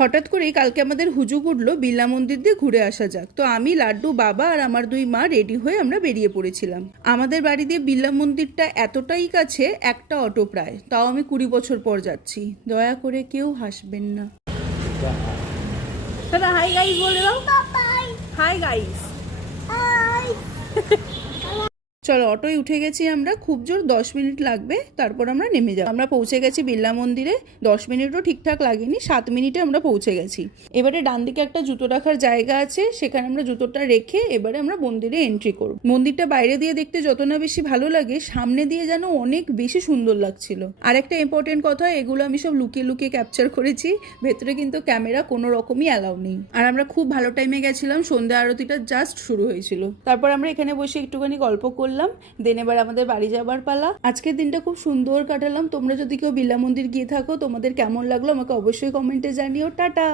হঠাৎ করেই কালকে আমাদের হুজুগ উঠলো বিড়লা মন্দির দিয়ে ঘুরে আসা যাক। তো আমি, লাড্ডু, বাবা আর আমার দুই মা রেডি হয়ে আমরা বেরিয়ে পড়েছিলাম। আমাদের বাড়ি দিয়ে বিড়লা মন্দিরটা এতটাই কাছে, একটা অটো প্রায়। তাও আমি 20 বছর পর যাচ্ছি। দয়া করে কেউ হাসবেন না। দাদা হাই গাইস বলে দাও। Hi guys. চলো, অটোয় উঠে গেছি আমরা। খুব জোর 10 মিনিট লাগবে, তারপর আমরা নেমে যাব। আমরা পৌঁছে গেছি বিড়লা মন্দিরে। 10 মিনিটও ঠিকঠাক লাগেনি, 7 মিনিটে আমরা পৌঁছে গেছি। এবারে ডান দিকে একটা জুতো রাখার জায়গা আছে, সেখানে আমরা জুতোটা রেখে এবারে আমরা মন্দিরে এন্ট্রি করব। মন্দিরটা বাইরে দিয়ে দেখতে যত না বেশি ভালো লাগে, সামনে দিয়ে যেন অনেক বেশি সুন্দর লাগছিল। আর একটা ইম্পর্টেন্ট কথা, এগুলো আমি সব লুকিয়ে লুকিয়ে ক্যাপচার করেছি। ভেতরে কিন্তু ক্যামেরা কোনো রকমই অ্যালাউ নেই। আর আমরা খুব ভালো টাইমে গেছিলাম, সন্ধ্যা আরতিটা জাস্ট শুরু হয়েছিল। তারপর আমরা এখানে বসে একটুখানি গল্প করলাম। দেন এবার আমাদের বাড়ি যাবার পালা। আজকের দিনটা খুব সুন্দর কাটালাম। তোমরা যদি কেউ বিড়লা মন্দির গিয়ে থাকো, তোমাদের কেমন লাগলো আমাকে অবশ্যই কমেন্টে জানিও। টাটা।